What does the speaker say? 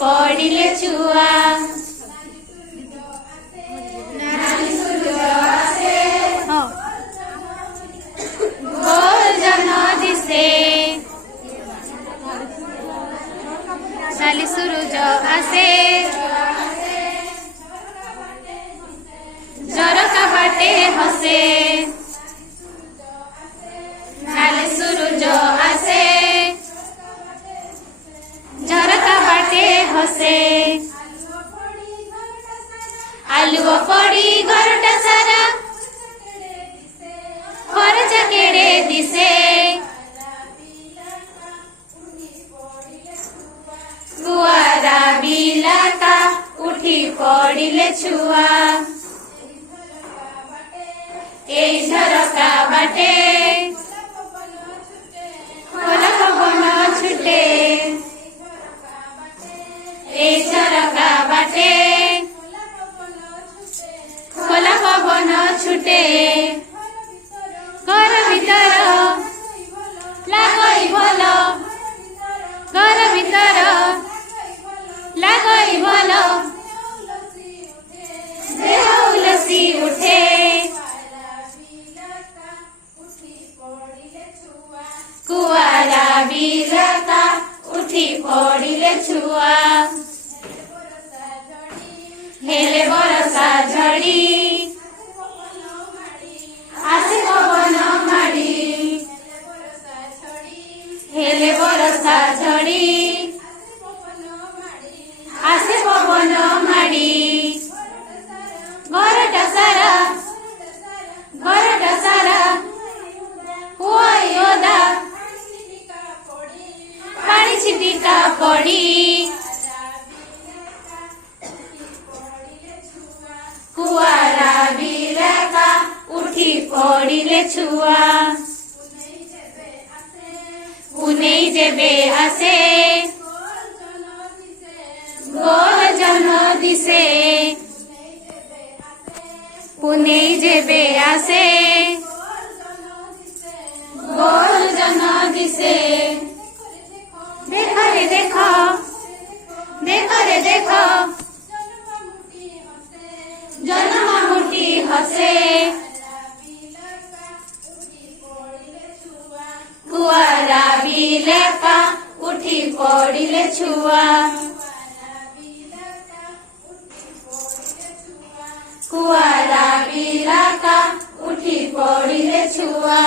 पड़िले छुआ गोल जन दिसे नाली सूरज आसे झरका बाटे हसे नाली सूरज आसे झरका बाटे हसे आलुओ पड़ी घरटा सारा खर्च केड़े दिसे गुआरा बिलाका उठी पड़िले छुआ ए झरका बाटे खोला पवन छुटे ए झरका बाटे खोला पवन छुटे घर भीतर लागई भल घर भीतर लागई भल देह उलसी उठे कुआरा बिलाका उठी पड़िले छुआ हेले बरसा झड़ी आसे पवन माड़ी हेले बरसा झड़ी आसे पवन माड़ी घरटा सारा हुआ योदा पानी छिटिका पड़ी कुआरा बिलाका उठी पड़िले छुआ उन्हें जेबे आसे गोल जन दिसे पुनेई जेबे आसे गोल जन दिसे देखो रे देखो देखो रे देखो जनमा मुठी हसे कुआरा बिलाका उठी पड़िले छुआ कुआरा बिलाका उठी पड़िले छुआ।